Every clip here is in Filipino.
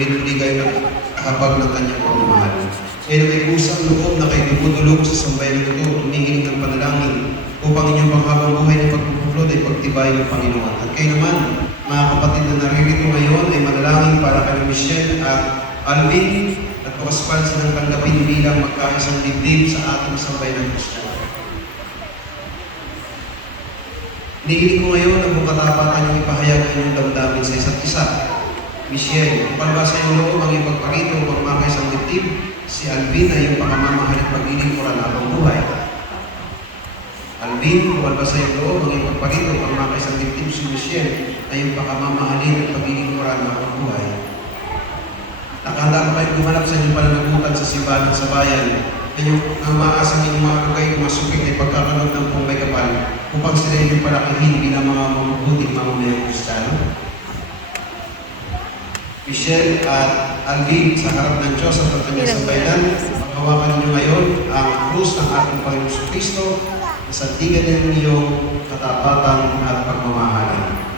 ngunit hindi kayo nakakapag ng kanyang pagmamahal. Kaya may kusang loob na kayo dumudulog sa sambayan ng ito, tumihiling ng panalangin upang inyong panghabang buhay na pagpupulod ay pagtibay ng Panginoon. At kayo naman, mga kapatid na naririto ngayon, ay manalangin para kay Michelle at Alvin at pakaspan silang tanggapin bilang magkaisang dibdib sa ating sambayan ng Kristiyano. Hinihiling ko ngayon ang bukatapatan yung ipahayag ang inyong damdamin sa isa't isa. Michelle, upang ba sa iyong loob ang ipagparito upang makaisang dibdib, si Alvin ay yung pakamamahal at paglilingkuran habang buhay. Alvin, upang ba sa iyong loob ang ipagparito upang makaisang dibdib, si Michelle ay yung pakamamahalin at paglilingkuran habang buhay. Nakahanda pa kayo gumanap sa inyong pananagutan sa simbahan sa bayan. Kayong ang maasang inyong mga kagay masupit ay pagkakaroon ng pong may kapal upang sila inyong palakihin bilang mga mabubuting mamamayang Kristiyano. Michelle at Alvin, sa harap ng Diyos at ang kanyang sambayanan, paghawakan ninyo ngayon ang krus ng ating Panginoon Kristo na sandigan ng inyong katapatan at pagmamahalan.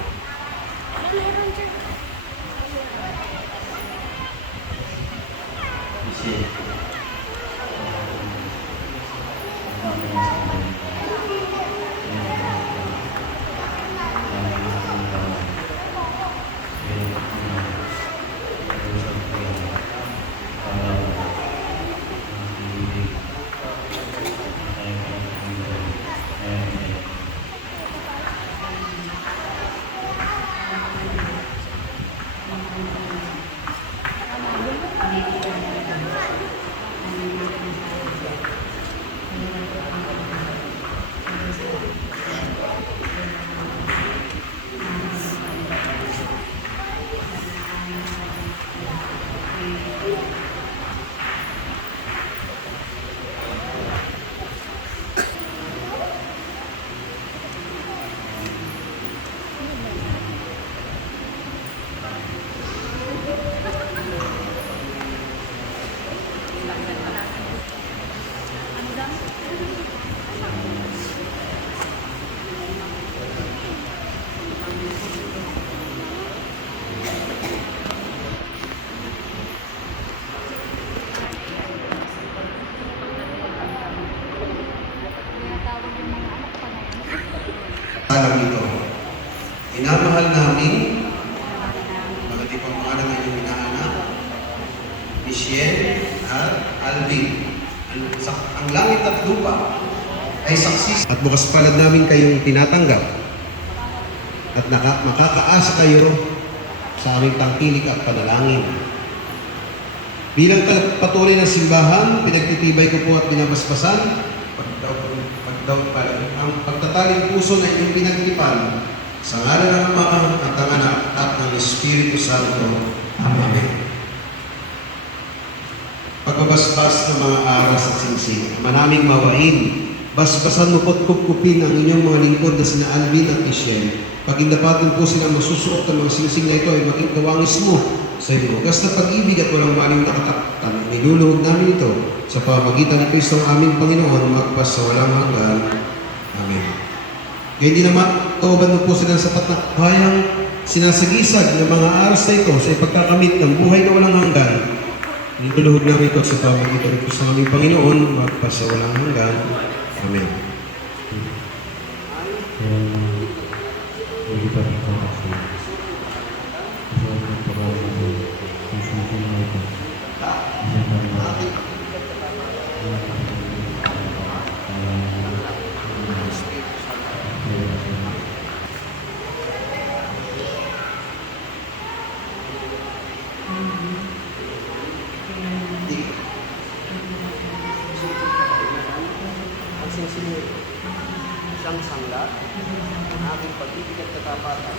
Alam ito. Minamahal namin, mga di pang pangalan ng inyong inaanak, Michelle at Alvin. Ang langit at lupa ay saksi at bukas palad namin kayong tinatanggap at makakaasa kayo sa aming tangkilik at panalangin. Bilang patuloy ng simbahan, pinagtitibay ko po at binabasbasan ang pagtataling puso na inyong pinagtipan sa ngalan ng Ama at ng Anak at ng Espiritu Santo. Amen. Pagbabasbas ng mga aras at singsing, manaming mawain, basbasan mo po't kupkupin ang inyong mga lingkod na sina Alvin at Michelle. Pagindapatin po silang masusuot ng mga singsing na ito ay maging kawangis mo sa iyong wagas na pag-ibig at walang maling nakataktan. Niluluhog namin ito sa pamagitan ng Kristo ang aming Panginoon magpas sa walang hanggan. Amen. Kaya hindi naman kauban mo po silang sapat na kayang sinasagisag ng mga aras na ito sa ipagkakamit ng buhay na walang hanggan. Niluluhog namin ito sa pamagitan ng Kristo ang aming Panginoon magpas sa walang hanggan. Amen. Pagsisinil, isang sangla, ang aking pag-ibig at katapatan,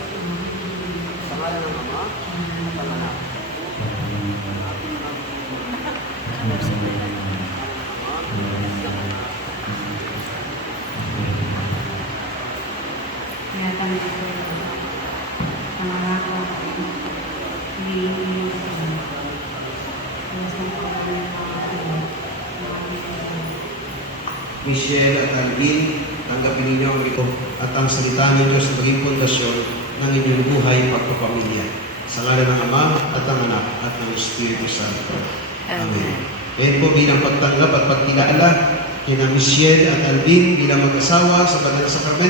sa ngalan ng Ama at ng Anak. Michelle at Alvin, tanggapin ninyo ang ito at ang salita ng Diyos na maging pundasyon ng inyong buhay pagpapamilya. Sa ngalan ng Ama at ng Anak at ng Espiritu Santo. Amen. Amen. Ngayon po bilang pagtanggap at pagkilala kina Michelle at Alvin bilang mag-asawa sa Banal na Sakramento